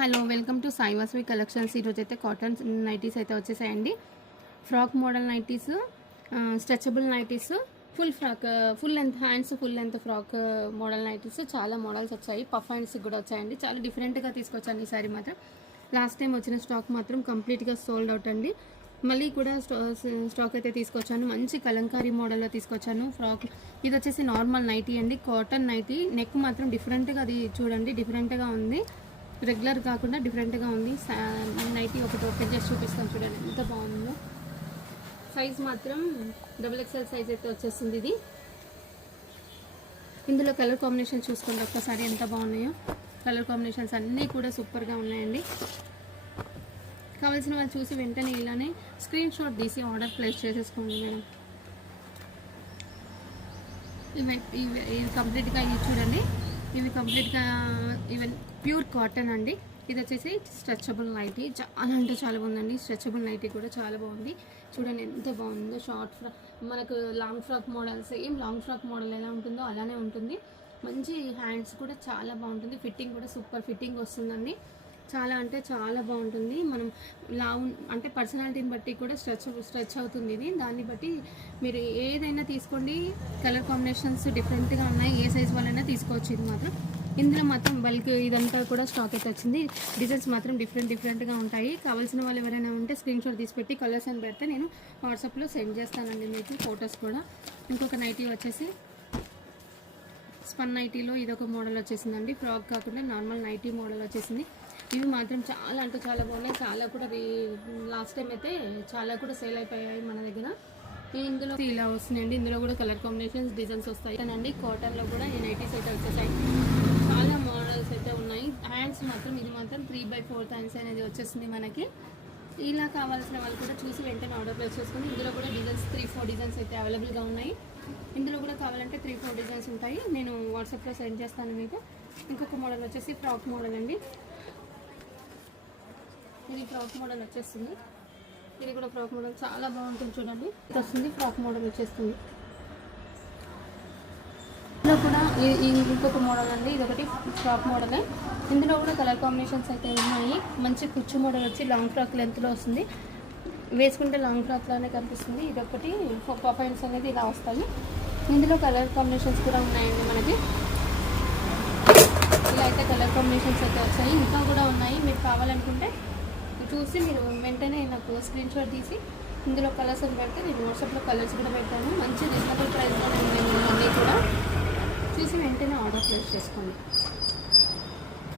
Hello welcome to Sai Vasavi collections. ఈరోజు అయితే cotton nighties అయితే వచ్చేసాయండి. Frock model nighties, stretchable nighties, full frock, full length hands, full length frock model nighties చాలా models వచ్చాయి. Puff hands కూడా వచ్చాయండి. చాలా డిఫరెంట్గా తీసుకొచ్చాను ఈసారి మాత్రం. లాస్ట్ టైం వచ్చిన స్టాక్ మాత్రం కంప్లీట్గా సోల్డ్ అవుట్ అండి. మళ్ళీ కూడా స్టాక్ అయితే తీసుకొచ్చాను. మంచి కలంకారీ మోడల్లో తీసుకొచ్చాను. ఫ్రాక్ ఇది వచ్చేసి నార్మల్ నైటీ అండి, కాటన్ నైటీ. నెక్ మాత్రం డిఫరెంట్గా, అది చూడండి డిఫరెంట్గా ఉంది, రెగ్యులర్ కాకుండా డిఫరెంట్గా ఉంది. నైటీ ఒకటి ఓపెన్ చేసి చూపిస్తాను, చూడండి ఎంత బాగుందో. సైజ్ మాత్రం XXL సైజ్ అయితే వచ్చేస్తుంది ఇది. ఇందులో కలర్ కాంబినేషన్ చూసుకోండి ఒక్కసారి ఎంత బాగున్నాయో. కలర్ కాంబినేషన్స్ అన్నీ కూడా సూపర్గా ఉన్నాయండి. కావాల్సిన వాళ్ళు చూసి వెంటనే ఇలానే స్క్రీన్ షాట్ తీసి ఆర్డర్ ప్లేస్ చేసేసుకోండి మేడం. ఇవి కంప్లీట్గా ఇవి చూడండి, ఇవి కంప్లీట్గా ఈవెన్ ప్యూర్ కాటన్ అండి. ఇది వచ్చేసి స్ట్రెచబుల్ నైటీ, చాలా అంటే చాలా బాగుందండి. స్ట్రెచబుల్ నైటీ కూడా చాలా బాగుంది, చూడండి ఎంత బాగుందో. షార్ట్ ఫ్రాక్, మనకు long frock model, same long frock model ఎలా ఉంటుందో అలానే ఉంటుంది. మంచి హ్యాండ్స్ కూడా చాలా బాగుంటుంది. ఫిట్టింగ్ కూడా సూపర్ ఫిట్టింగ్ వస్తుందండి. చాలా అంటే చాలా బాగుంటుంది. మనం లావు అంటే పర్సనాలిటీని బట్టి కూడా స్ట్రెచ్ అవుతుంది ఇది. దాన్ని బట్టి మీరు ఏదైనా తీసుకోండి. కలర్ కాంబినేషన్స్ డిఫరెంట్గా ఉన్నాయి, ఏ సైజ్ వాళ్ళైనా తీసుకోవచ్చు. ఇది మాత్రం ఇందులో మాత్రం బల్క్ ఇదంతా కూడా స్టాక్ అయితే వచ్చింది. డిజైన్స్ మాత్రం డిఫరెంట్గా ఉంటాయి. కావాల్సిన వాళ్ళు ఎవరైనా ఉంటే స్క్రీన్ షాట్ తీసి పెట్టి కలర్స్ అని పెడితే నేను వాట్సాప్లో సెండ్ చేస్తానండి మీకు ఫొటోస్ కూడా. ఇంకొక నైటీ వచ్చేసి స్పన్ నైటీలో ఇదొక మోడల్ వచ్చేసిందండి. ఫ్రాక్ కాకుండా నార్మల్ నైటీ మోడల్ వచ్చేసింది. ఇవి మాత్రం చాలా అంటే చాలా బాగున్నాయి. చాలా కూడా లాస్ట్ టైం అయితే చాలా కూడా సేల్ అయిపోయాయి మన దగ్గర. ఇందులో ఇలా వస్తున్నాయండి. ఇందులో కూడా కలర్ కాంబినేషన్స్ డిజైన్స్ వస్తాయి అండి. కాటన్లో కూడా ఈ నైటీస్ అయితే వచ్చేసాయి. చాలా మోడల్స్ అయితే ఉన్నాయి. హ్యాండ్స్ మాత్రం ఇది మాత్రం 3/4 హ్యాండ్స్ అనేది వచ్చేస్తుంది మనకి. ఇలా కావాల్సిన వాళ్ళు కూడా చూసి వెంటనే ఆర్డర్ ప్లేస్ చేసుకుని. ఇందులో కూడా డిజైన్స్ 3-4 డిజైన్స్ అయితే అవైలబుల్గా ఉన్నాయి. ఇందులో కూడా కావాలంటే 3-4 డిజైన్స్ ఉంటాయి. నేను వాట్సాప్లో సెండ్ చేస్తాను మీకు. ఇంకొక మోడల్ వచ్చేసి ఫ్రాక్ మోడల్ అండి. ఇది ఫ్రాక్ మోడల్ వచ్చేస్తుంది. ఇది కూడా ఫ్రాక్ మోడల్ చాలా బాగుంటుంది, చూడండి ఇది వస్తుంది. ఫ్రాక్ మోడల్ వచ్చేస్తుంది. ఇందులో కూడా ఇంకొక మోడల్ అండి, ఇది ఒకటి ఫ్రాక్ మోడలే. ఇందులో కూడా కలర్ కాంబినేషన్స్ అయితే ఉన్నాయి. మంచి కుచ్చు మోడల్ వచ్చి లాంగ్ ఫ్రాక్ లెంత్లో వస్తుంది. వేసుకుంటే లాంగ్ ఫ్రాక్ లానే కనిపిస్తుంది. ఇది ఒకటి పఫ్ హ్యాండ్స్ అనేది ఇలా వస్తాయి. ఇందులో కలర్ కాంబినేషన్స్ కూడా ఉన్నాయండి మనకి. ఇలా అయితే కలర్ కాంబినేషన్స్ అయితే వచ్చాయి. ఇంకా కూడా ఉన్నాయి. మీరు కావాలనుకుంటే చూసి మీరు వెంటనే నాకు స్క్రీన్ షాట్ తీసి ఇందులో కలర్స్ అని పెడితే నేను వాట్సాప్లో కలర్స్ కూడా పెట్టాను. మంచి రీజనబుల్ ప్రైస్లో నేను అన్నీ కూడా చూసి వెంటనే ఆర్డర్ ప్లేస్ చేసుకోండి.